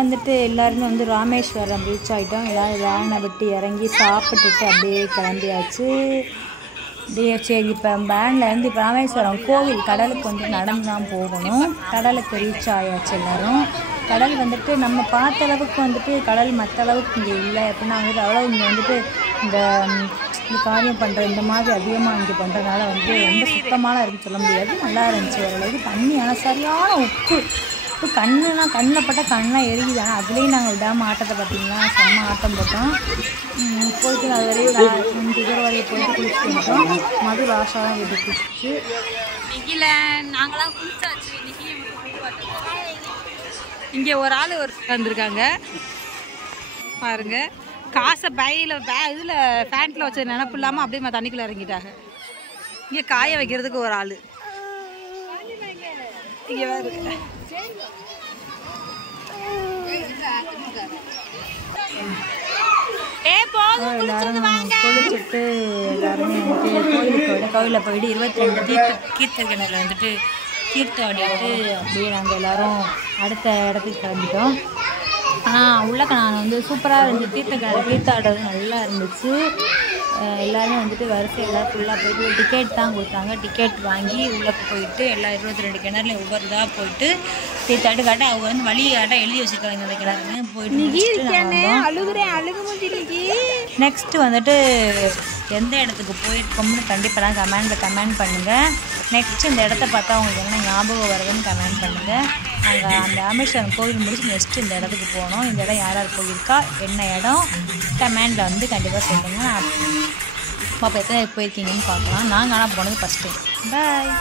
வந்துட்டு எல்லாருமே வந்து ராமேஸ்வரம் ரீச் ஆகிட்டோம். எல்லோரும் வேனை விட்டு இறங்கி சாப்பிட்டுட்டு அப்படியே கிளம்பியாச்சு. அப்படியே சரி இப்போ வேன்லேருந்து இப்போ ராமேஸ்வரம் கோவில் கடலுக்கு வந்து நடந்து தான் போகணும். கடலுக்கு ரீச் ஆயாச்சு எல்லோரும். கடல் வந்துட்டு நம்ம பார்த்த அளவுக்கு வந்துட்டு கடல் மற்ற அளவுக்கு இங்கே இல்லை. எப்படின்னா வந்துட்டு அவ்வளோ இங்கே வந்துட்டு இந்த காரியம் பண்ணுற இந்த மாதிரி அதிகமாக இங்கே பண்ணுறதுனால வந்து ரொம்ப சுத்தமான இருக்குன்னு சொல்ல முடியாது. நல்லா இருந்துச்சு ஓரளவுக்கு. தண்ணி ஆனால் சரியான உப்பு கண்ணில் பட்ட கண்ணெலாம் எரியுது. ஆனால் அதுலேயும் நாங்கள் விடாமல் ஆட்டத்தை பார்த்திங்கன்னா செம்ம ஆட்டம் போட்டோம். போயிட்டு அது வரையும் டிகர் வரையை போயிட்டு குளிச்சுட்டு வந்துட்டோம். மது ராஷாலாம் வீட்டு குளிச்சு நிகில நாங்களாம் குளிச்சாச்சு. இங்கே ஒரு ஆள் வந்திருக்காங்க பாருங்க. காசை இதில் பேண்ட்டில் வச்ச நினப்பு இல்லாமல் அப்படியே தண்ணிக்குள்ளே இறங்கிட்டாங்க. இங்கே காய வைக்கிறதுக்கு ஒரு ஆள் இங்கே வேறு. எல்லாரும் குளிச்சுட்டு எல்லாருமே வந்துட்டு கோயிலில் போயிட்டு 22 தீர்த்த கிணறுல வந்துட்டு தீர்த்தம் ஆடிட்டு அப்படியே நாங்கள் எல்லோரும் அடுத்த இடத்துக்கு கிளம்பிட்டோம். ஆனால் உள்ளக்க நான் வந்து சூப்பராக இருந்துச்சு. தீர்த்த ஆடுறது நல்லா இருந்துச்சு. எல்லாருமே வந்துட்டு வரிசை எல்லோரும் ஃபுல்லாக போயிட்டு டிக்கெட் தான் கொடுத்தாங்க. டிக்கெட் வாங்கி உள்ளே போயிட்டு எல்லாம் 22 கிணறுலையும் ஒவ்வொரு இதாக போயிட்டு தீர்த்தாட்டு காட்ட அவங்க வந்து வழியாட்ட எழுதி வச்சுருக்காங்க இந்த கிணறுன்னு போயிட்டு நெக்ஸ்ட்டு வந்துட்டு எந்த இடத்துக்கு போயிருக்கோம்னு கண்டிப்பாக கமெண்ட் பண்ணுங்கள். நெக்ஸ்ட் இந்த இடத்த பார்த்தா உங்களுக்கு என்ன ஞாபகம் வருதுன்னு கமெண்ட் பண்ணுங்கள். நாங்கள் அந்த ராமேஸ்வரம் கோவில் முடிச்சு நெக்ஸ்ட்டு இந்த இடத்துக்கு போனோம். இந்த இடம் யார் யார் போயிருக்கா என்ன இடம் கமெண்டில் வந்து கண்டிப்பாக சொல்லுங்கள். பாப்பா எத்தனை போயிருக்கீங்கன்னு பார்க்கலாம். நாங்கள் ஆனால் போனது ஃபஸ்ட் டைம். பாய்.